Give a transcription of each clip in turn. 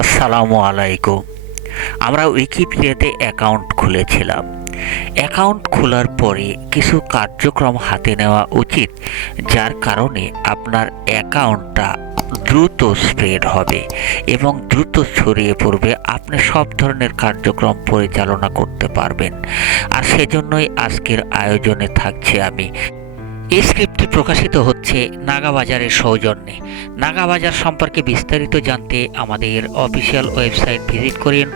আসসালামু আলাইকুম। আমরা উইকিপিডিয়াতে অ্যাকাউন্ট খুলেছিলাম। অ্যাকাউন্ট খোলার পরে কিছু কার্যক্রম হাতে নেওয়া উচিত, যার কারণে আপনার অ্যাকাউন্টটা দ্রুত স্প্রেড হবে এবং দ্রুত ছড়িয়ে পড়বে। আপনি সব ধরনের কার্যক্রম পরিচালনা করতে পারবেন। আর সেজন্যই আজকের আয়োজনে থাকছে আমি। এই স্ক্রিপ্টটি প্রকাশিত হচ্ছে নাগাবাজারের সৌজন্যে। নাগাবাজার সম্পর্কে বিস্তারিত জানতে আমাদের অফিসিয়াল ওয়েবসাইট ভিজিট করুন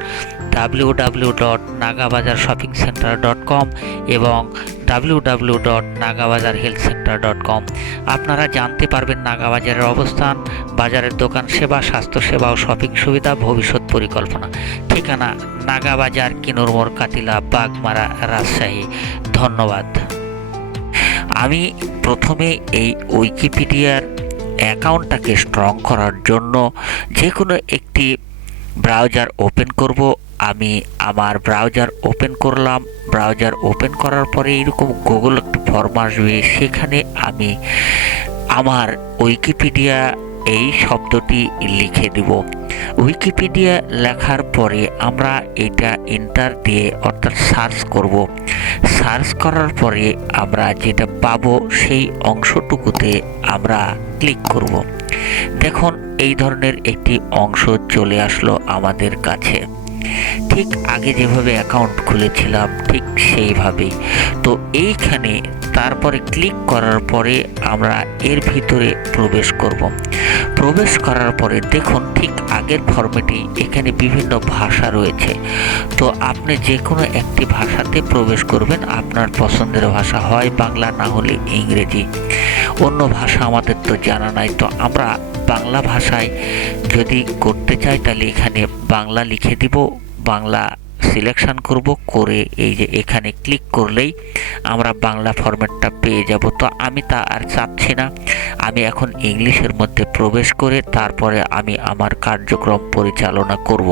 W W dot Nagabazar shopping centre dot com এবং W W dot Nagabazar health centre dot com. আপনারা জানতে পারবেন নাগাবাজারের অবস্থান, বাজারের দোকান সেবা, স্বাস্থ্যসেবা ও শপিং সুবিধা, ভবিষ্যৎ পরিকল্পনা। ঠিকানা নাগাবাজার কিনোরমোর কাতিলা, বাগমারা, রাজশাহী। ধন্যবাদ। আমি প্রথমে এই উইকিপিডিয়ার অ্যাকাউন্টটাকে স্ট্রং করার জন্য যে কোনো একটি ব্রাউজার ওপেন করব। আমি আমার ব্রাউজার ওপেন করলাম। ব্রাউজার ওপেন করার পরে এরকম গুগল একটি ফর্ম আসবে। সেখানে আমি আমার উইকিপিডিয়া এই শব্দটি লিখে দিব। উইকিপিডিয়া লেখার পরে আমরা এটা এন্টার দিয়ে অর্থাৎ সার্চ করব। সার্চ করার পরে আমরা যেটা পাবো সেই অংশটুকুতে আমরা ক্লিক করব। দেখুন, এই ধরনের একটি অংশ চলে আসলো আমাদের কাছে। ঠিক আগে যেভাবে অ্যাকাউন্ট খুলেছিলাম, ঠিক সেইভাবেই। তো এইখানে তারপরে ক্লিক করার পরে আমরা এর ভিতরে প্রবেশ করব। প্রবেশ করার পরে দেখুন ঠিক আগের ফর্মেটেই এখানে বিভিন্ন ভাষা রয়েছে। তো আপনি যে কোনো একটি ভাষাতে প্রবেশ করবেন, আপনার পছন্দের ভাষা হয় বাংলা, না হলে ইংরেজি। অন্য ভাষা আমাদের তো জানা নাই, তো আমরা বাংলা ভাষায় যদি করতে চাই তাহলে এখানে বাংলা লিখে দিব, বাংলা সিলেকশন করব, করে এই যে এখানে ক্লিক করলেই আমরা বাংলা ফরম্যাটটা পেয়ে যাব। তো আমি তা আর চাচ্ছি না। আমি এখন ইংলিশের মধ্যে প্রবেশ করে তারপরে আমি আমার কার্যক্রম পরিচালনা করব।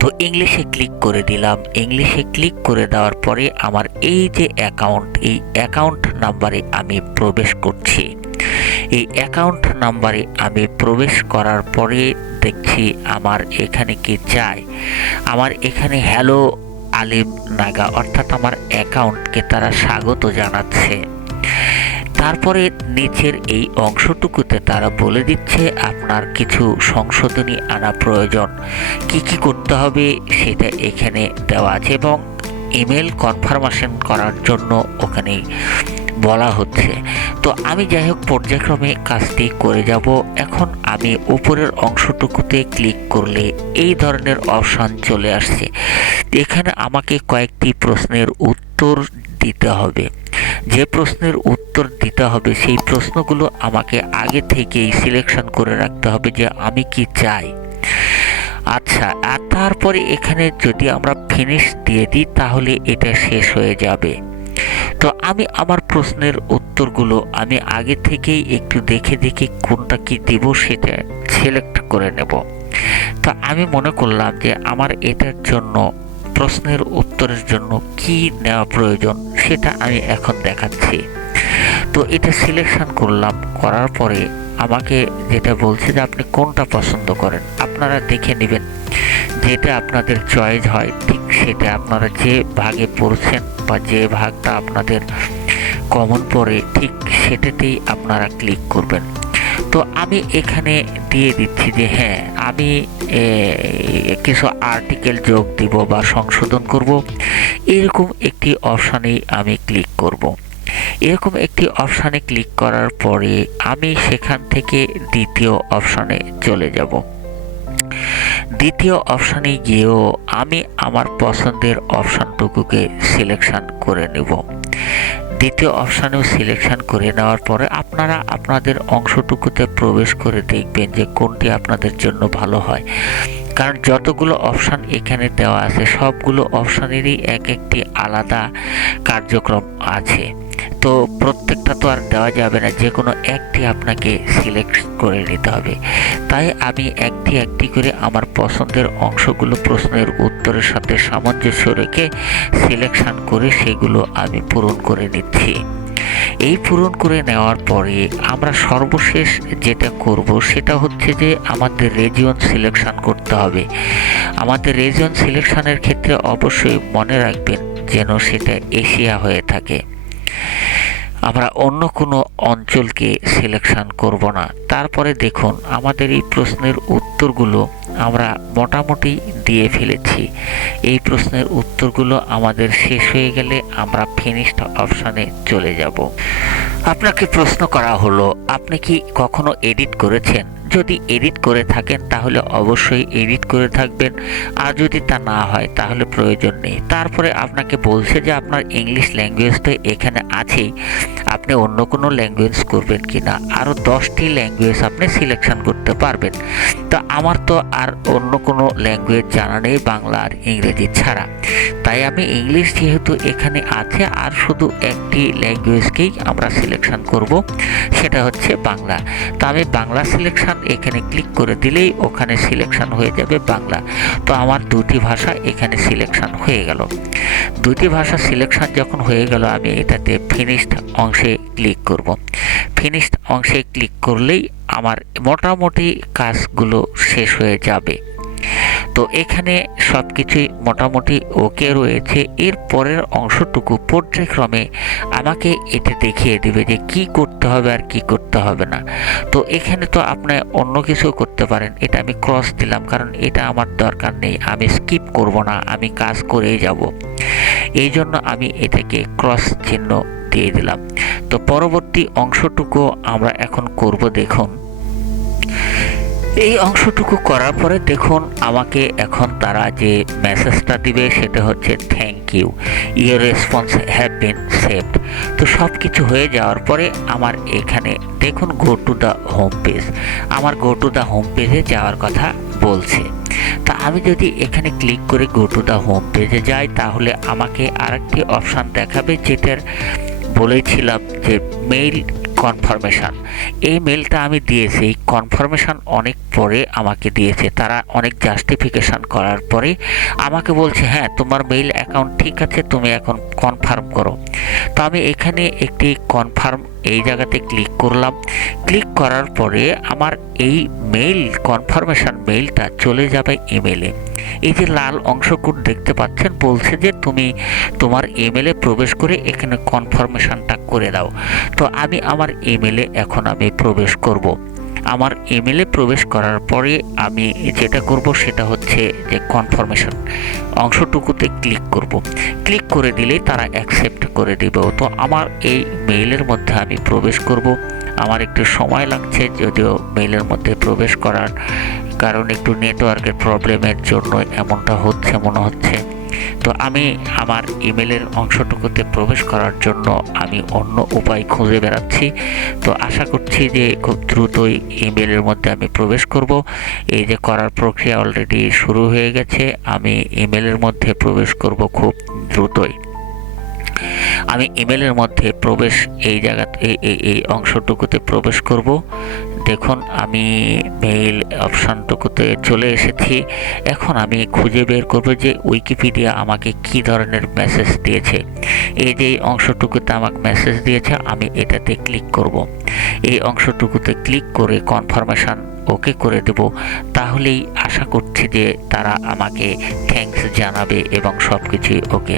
তো ইংলিশে ক্লিক করে দিলাম। ইংলিশে ক্লিক করে দেওয়ার পরে আমার এই যে অ্যাকাউন্ট এই অ্যাকাউন্ট নাম্বারে আমি প্রবেশ করছি। এই অ্যাকাউন্ট নাম্বারে আমি প্রবেশ করার পরে দেখছি আমার এখানে কি চাই। আমার এখানে হ্যালো আলিম নাগা, অর্থাৎ আমার অ্যাকাউন্টকে তারা স্বাগত জানাচ্ছে। তারপরে নিচের এই অংশটুকুতে তারা বলে দিচ্ছে, আপনার কিছু সংশোধনী আনা প্রয়োজন। কি কি করতে হবে সেটা এখানে দেওয়া আছে এবং ইমেল কনফার্মেশন করার জন্য ওখানে বলা হচ্ছে। তো আমি যাই হোক পর্যায়ক্রমে কাজটি করে যাব। এখন আমি উপরের অংশটুকুতে ক্লিক করলে এই ধরনের অপশান চলে আসছে। এখানে আমাকে কয়েকটি প্রশ্নের উত্তর দিতে হবে। যে প্রশ্নের উত্তর দিতে হবে, সেই প্রশ্নগুলো আমাকে আগে থেকেই সিলেকশন করে রাখতে হবে যে আমি কি চাই। আচ্ছা আর তারপরে এখানে যদি আমরা ফিনিশ দিয়ে দিই, তাহলে এটা শেষ হয়ে যাবে। তো আমি আমার প্রশ্নের উত্তরগুলো আমি আগে থেকেই একটু দেখে দেখে কোনটা কি দিব সেটা সিলেক্ট করে নেব। তো আমি মনে করলাম যে আমার এটার জন্য, প্রশ্নের উত্তরের জন্য কি নেওয়া প্রয়োজন সেটা আমি এখন দেখাচ্ছি। তো এটা সিলেকশন করলাম, করার পরে আমাকে যেটা বলছে যে আপনি কোনটা পছন্দ করেন, আপনারা দেখে নেবেন। যেটা আপনাদের চয়েস হয়, ঠিক সেটা আপনারা যে ভাগে পড়ছেন বা যে ভাগটা আপনাদের কমন পড়ে, ঠিক সেটাতেই আপনারা ক্লিক করবেন। তো আমি এখানে দিয়ে দিচ্ছি যে হ্যাঁ আমি কিছু আর্টিকেল যোগ দিব বা সংশোধন করব। এরকম একটি অপশানেই আমি ক্লিক করব। এরকম একটি অপশানে ক্লিক করার পরে আমি সেখান থেকে দ্বিতীয় অপশানে চলে যাব। দ্বিতীয় অপশানে গিয়েও আমি আমার পছন্দের অপশানটুকুকে সিলেকশন করে নেব। দ্বিতীয় অপশানেও সিলেকশন করে নেওয়ার পরে আপনারা আপনাদের অংশটুকুতে প্রবেশ করে দেখবেন যে কোনটি আপনাদের জন্য ভালো হয়। কারণ যতগুলো অপশান এখানে দেওয়া আছে, সবগুলো অপশানেরই এক একটি আলাদা কার্যক্রম আছে। তো প্রত্যেকটা তো আর দেওয়া যাবে না যে কোনো একটি আপনাকে সিলেক্ট করে নিতে হবে। তাই আমি একটি একটি করে আমার পছন্দের অংশগুলো প্রশ্নের উত্তরের সাথে সামঞ্জস্য রেখে সিলেকশন করে সেগুলো আমি পূরণ করে নিচ্ছি। এই পূরণ করে নেওয়ার পরে আমরা সর্বশেষ যেটা করব সেটা হচ্ছে যে আমাদের রেজিয়ন সিলেকশন করতে হবে। আমাদের রেজিয়ন সিলেকশনের ক্ষেত্রে অবশ্যই মনে রাখবেন যেন সেটা এশিয়া হয়ে থাকে। আমরা অন্য কোনো অঞ্চলকে সিলেকশন করব না। তারপরে দেখুন আমাদের এই প্রশ্নের উত্তরগুলো আমরা মোটামুটি দিয়ে ফেলেছি। এই প্রশ্নের উত্তরগুলো আমাদের শেষ হয়ে গেলে আমরা ফিনিশড অপশানে চলে যাব। আপনাকে প্রশ্ন করা হলো, আপনি কি কখনো এডিট করেছেন? যদি এডিট করে থাকেন, তাহলে অবশ্যই এডিট করে থাকবেন। আর যদি তা না হয়, তাহলে প্রয়োজন নেই। তারপরে আপনাকে বলছে যে আপনার ইংলিশ ল্যাঙ্গুয়েজ তো এখানে আছেই। আপনি অন্য কোনো ল্যাঙ্গুয়েজ করবেন কি না আরও দশটি ল্যাঙ্গুয়েজ আপনি সিলেকশন করতে পারবেন। তো আমার তো আর অন্য কোনো ল্যাঙ্গুয়েজ জানা নেই, বাংলা আর ইংরেজি ছাড়া। তাই আমি ইংলিশ যেহেতু এখানে আছে, আর শুধু একটি ল্যাঙ্গুয়েজকেই আমরা সিলেকশন করব, সেটা হচ্ছে বাংলা। তো আমি বাংলা সিলেকশন এখানে ক্লিক করে দিলেই ওখানে সিলেকশন হয়ে যাবে বাংলা। তো আমার দুটি ভাষা এখানে সিলেকশন হয়ে গেল। দুটি ভাষা সিলেকশন যখন হয়ে গেল, আমি এটাতে ফিনিশড অংশে ক্লিক করব। ফিনিশড অংশে ক্লিক করলেই আমার মোটামুটি কাজগুলো শেষ হয়ে যাবে। তো এখানে সব কিছুই মোটামুটি ওকে রয়েছে। এর পরের অংশটুকু পর্যায়ক্রমে আমাকে এটা দেখিয়ে দেবে যে কি করতে হবে আর কি করতে হবে না। তো এখানে তো আপনি অন্য কিছু করতে পারেন, এটা আমি ক্রস দিলাম কারণ এটা আমার দরকার নেই, আমি স্কিপ করব না, আমি কাজ করেই যাব। এই জন্য আমি এটাকে ক্রস চিহ্ন দিয়ে দিলাম। তো পরবর্তী অংশটুকু আমরা এখন করব দেখুন। এই অংশটুকু করার পরে দেখুন আমাকে এখন তারা যে মেসেজটা দিবে সেটা হচ্ছে thank you your response have been saved তো সব কিছু হয়ে যাওয়ার পরে আমার এখানে দেখুন go to the home page আমার গো টু দ্য হোম পেজে যাওয়ার কথা বলছে। তা আমি যদি এখানে ক্লিক করে গো টু দ্য হোম পেজে যাই, তাহলে আমাকে আরেকটি অপশান দেখাবে যেটার বলেছিলাম যে মেইল কনফার্মেশন এই মেলটা আমি দিয়েছি। এই কনফার্মেশন অনেক পরে আমাকে দিয়েছে। তারা অনেক জাস্টিফিকেশান করার পরে আমাকে বলছে হ্যাঁ তোমার মেইল অ্যাকাউন্ট ঠিক আছে, তুমি এখন কনফার্ম করো। তো আমি এখানে একটি কনফার্ম এই জায়গাতে ক্লিক করলাম। ক্লিক করার পরে আমার এই মেইল কনফার্মেশন মেইলটা চলে যাবে ইমেলে এই যে লাল অংশকুট দেখতে পাচ্ছেন, বলছে যে তুমি তোমার ইমেলে প্রবেশ করে এখানে কনফার্মেশনটা করে দাও। তো আমি আমার ইমেলে এখন আমি প্রবেশ করব। আমার ইমেলে প্রবেশ করার পরে আমি যেটা করব সেটা হচ্ছে যে কনফার্মেশন অংশটুকুতে ক্লিক করব। ক্লিক করে দিলেই তারা অ্যাকসেপ্ট করে দেবে। তো আমার এই মেইলের মধ্যে আমি প্রবেশ করব। আমার একটু সময় লাগছে, যদিও মেইলের মধ্যে প্রবেশ করার কারণ একটু নেটওয়ার্কের প্রবলেমের জন্য এমনটা হচ্ছে, মনে হচ্ছে। তো আমি আমার ইমেলের অংশটুকুতে প্রবেশ করার জন্য আমি অন্য উপায় খুঁজে বেড়াচ্ছি। তো আশা করছি যে খুব দ্রুতই ইমেলের মধ্যে আমি প্রবেশ করব। এই যে করার প্রক্রিয়া অলরেডি শুরু হয়ে গেছে, আমি ইমেলের মধ্যে প্রবেশ করব খুব দ্রুতই। আমি ইমেলের মধ্যে প্রবেশ এই জায়গাতে এই অংশটুকুতে প্রবেশ করব। দেখুন, আমি মেইল অপশানটুকুতে চলে এসেছি। এখন আমি খুঁজে বের করব যে উইকিপিডিয়া আমাকে কি ধরনের মেসেজ দিয়েছে। এই যে অংশটুকুতে আমাকে মেসেজ দিয়েছে, আমি এটাতে ক্লিক করব। এই অংশটুকুতে ক্লিক করে কনফার্মেশন ওকে করে দেব। তাহলেই আশা করছি যে তারা আমাকে থ্যাঙ্কস জানাবে এবং সব কিছুই ওকে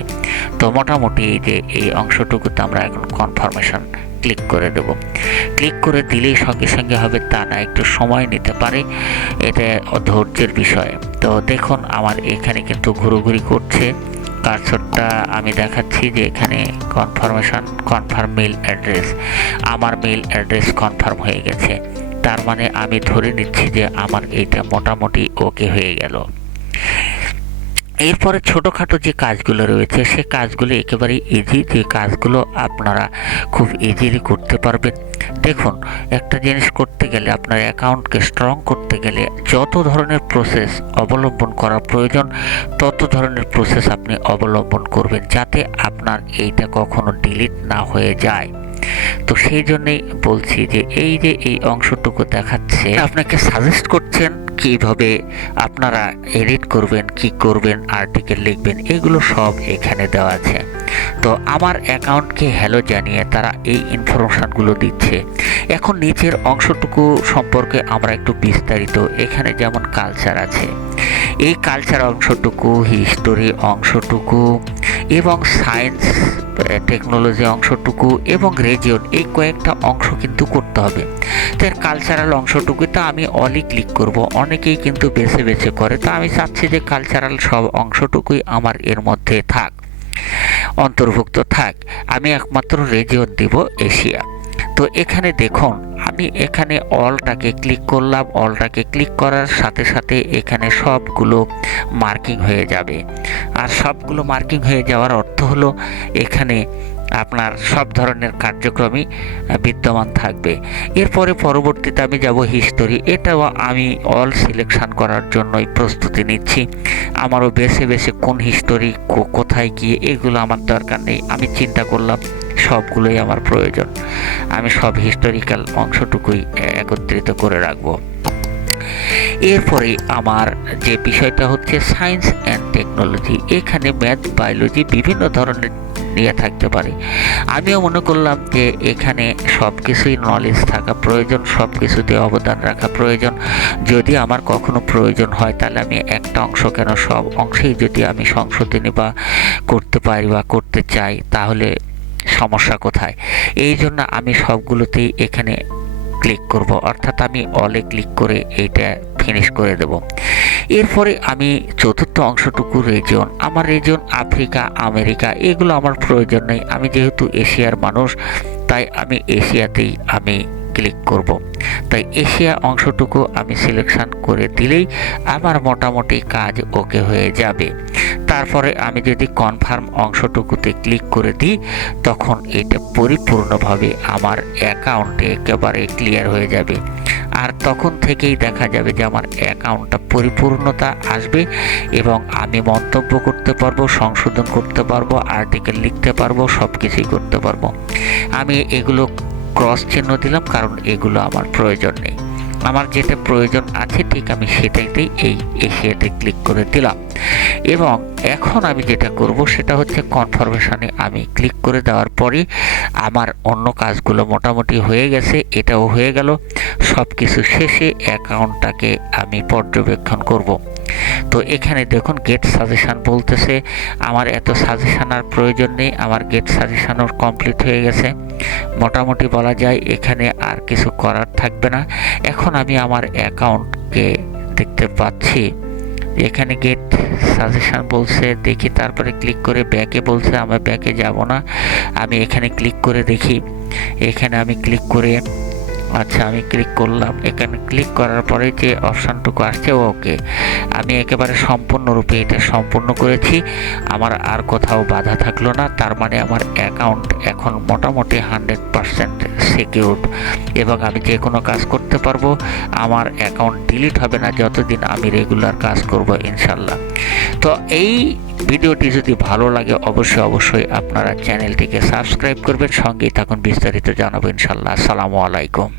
তো মোটামুটি যে এই অংশটুকুতে আমরা এখন কনফার্মেশন ক্লিক করে দেব। ক্লিক করে দিলেই সঙ্গে সঙ্গে হবে তা না, একটু সময় নিতে পারে। এটা ধৈর্যের বিষয়। তো দেখুন, আমার এখানে কিন্তু ঘুরোঘুরি করছে। কার্সরটা আমি দেখাচ্ছি যে এখানে কনফার্মেশন কনফার্ম মেল অ্যাড্রেস আমার মেল অ্যাড্রেস কনফার্ম হয়ে গেছে। তার মানে আমি ধরে নিচ্ছি যে আমার এইটা মোটামুটি ওকে হয়ে গেল। এরপরে ছোটোখাটো যে কাজগুলো রয়েছে, সে কাজগুলো একেবারে ইজি যে কাজগুলো আপনারা খুব ইজিলি করতে পারবেন। দেখুন, একটা জিনিস করতে গেলে, আপনার অ্যাকাউন্টকে স্ট্রং করতে গেলে যত ধরনের প্রসেস অবলম্বন করা প্রয়োজন, তত ধরনের প্রসেস আপনি অবলম্বন করবেন, যাতে আপনার এইটা কখনো ডিলিট না হয়ে যায়। তো সেই জন্যেই বলছি যে, এই যে এই অংশটুকু দেখাচ্ছে, আপনাকে সাজেস্ট করছেন কীভাবে আপনারা এডিট করবেন কি করবেন আর্টিকেল লিখবেন এগুলো সব এখানে দেওয়া আছে। তো আমার অ্যাকাউন্টকে হ্যালো জানিয়ে তারা এই ইনফরমেশানগুলো দিচ্ছে। এখন নিচের অংশটুকু সম্পর্কে আমরা একটু বিস্তারিত, এখানে যেমন কালচার আছে। এই কালচার অংশটুকু হিস্টোরি অংশটুকু, এবং সায়েন্স টেকনোলজি অংশটুকু, এবং রেজিয়ন এই কয়েকটা অংশ কিন্তু করতে হবে। তার কালচারাল অংশটুকুতে আমি অলি ক্লিক করব, অনেকেই কিন্তু বেছে বেছে করে। তো আমি চাচ্ছি যে কালচারাল সব অংশটুকুই আমার এর মধ্যে থাক। অন্তর্ভুক্ত থাক, আমি একমাত্র রেজিয়ন দিব এশিয়া। তো এখানে দেখুন, আমি এখানে অলটাকে ক্লিক করলাম অলটাকে ক্লিক করার সাথে সাথে এখানে সবগুলো মার্কিং হয়ে যাবে। আর সবগুলো মার্কিং হয়ে যাওয়ার অর্থ হলো, এখানে আপনার সব ধরনের কার্যক্রমই বিদ্যমান থাকবে। এরপরে পরবর্তীতে আমি যাব হিস্টোরি এটাও আমি অল সিলেকশন করার জন্যই প্রস্তুতি নিচ্ছি। আমারও বেছে বেছে কোন হিস্টোরি কোথায় গিয়ে এগুলো আমার দরকার নেই। আমি চিন্তা করলাম সবগুলোই আমার প্রয়োজন। আমি সব হিস্টোরিক্যাল অংশটুকুই একত্রিত করে রাখব। এরপরে আমার যে বিষয়টা হচ্ছে সায়েন্স অ্যান্ড টেকনোলজি এখানে ম্যাথ বায়োলজি বিভিন্ন ধরনের নিয়ে থাকতে পারে। আমিও মনে করলাম যে এখানে সব কিছুই নলেজ থাকা প্রয়োজন সব কিছুতে অবদান রাখা প্রয়োজন। যদি আমার কখনো প্রয়োজন হয়, তাহলে আমি একটা অংশ কেন, সব অংশেই যদি আমি সংশোধনী বা করতে পারি বা করতে চাই, তাহলে সমস্যা কোথায়? এই জন্য আমি সবগুলোতেই এখানে ক্লিক করব। অর্থাৎ আমি অলে ক্লিক করে এইটা ফিনিশ করে দেব। এরপরে আমি চতুর্থ অংশটুকু রেজন আমার রেজন আফ্রিকা, আমেরিকা, এগুলো আমার প্রয়োজন নেই। আমি যেহেতু এশিয়ার মানুষ, তাই আমি এশিয়াতেই আমি ক্লিক করব। তাই এশিয়া অংশটুকু আমি সিলেকশন করে দিলেই আমার মোটামুটি কাজ ওকে হয়ে যাবে। তারপরে আমি যদি কনফার্ম অংশটুকুতে ক্লিক করে দিই, তখন এটা পরিপূর্ণভাবে আমার অ্যাকাউন্টে একেবারে ক্লিয়ার হয়ে যাবে। আর তখন থেকেই দেখা যাবে যে আমার অ্যাকাউন্টটা পরিপূর্ণতা আসবে এবং আমি মন্তব্য করতে পারব, সংশোধন করতে পারব আর্টিকেল লিখতে পারব সব কিছুই করতে পারব। আমি এগুলো ক্রস চিহ্ন দিলাম, কারণ এগুলো আমার প্রয়োজন নেই। আমার যেটা প্রয়োজন আছে, ঠিক আমি সেটাইতেই এই এশিয়াতে ক্লিক করে দিলাম। এবং এখন আমি যেটা করব, সেটা হচ্ছে কনফার্মেশনে আমি ক্লিক করে দেওয়ার পরে আমার অন্য কাজগুলো মোটামুটি হয়ে গেছে, এটাও হয়ে গেল। সব কিছু শেষে অ্যাকাউন্টটাকে আমি পর্যবেক্ষণ করব। তো এখানে দেখুন গেট সাজেশান বলতেছে, আমার এত সাজেশান আর প্রয়োজন নেই, আমার গেট সাজেশানও কমপ্লিট হয়ে গেছে। মোটামুটি বলা যায় এখানে আর কিছু করার থাকবে না। এখন আমি আমার অ্যাকাউন্টকে দেখতে পাচ্ছি। এখানে গেট সাজেশান বলছে, দেখি তারপরে ক্লিক করে ব্যাকে বলছে আমি ব্যাকে যাব না। আমি এখানে ক্লিক করে দেখি। এখানে আমি ক্লিক করে আচ্ছা আমি ক্লিক করলাম। এখানে ক্লিক করার পরে যে অপশানটুকু আসছে, ওকে। আমি একেবারে সম্পূর্ণরূপে এটা সম্পূর্ণ করেছি। আমার আর কোথাও বাধা থাকল না। তার মানে আমার অ্যাকাউন্ট এখন মোটামুটি হান্ড্রেড পারসেন্ট সিকিউরড এবং আমি যে কোনো কাজ করতে পারব। আমার অ্যাকাউন্ট ডিলিট হবে না যতদিন আমি রেগুলার কাজ করব ইনশাল্লাহ তো এই ভিডিওটি যদি ভালো লাগে, অবশ্যই অবশ্যই আপনারা চ্যানেলটিকে সাবস্ক্রাইব করবেন। সঙ্গেই থাকুন, বিস্তারিত জানাব ইনশাল্লাহ আসসালামু আলাইকুম।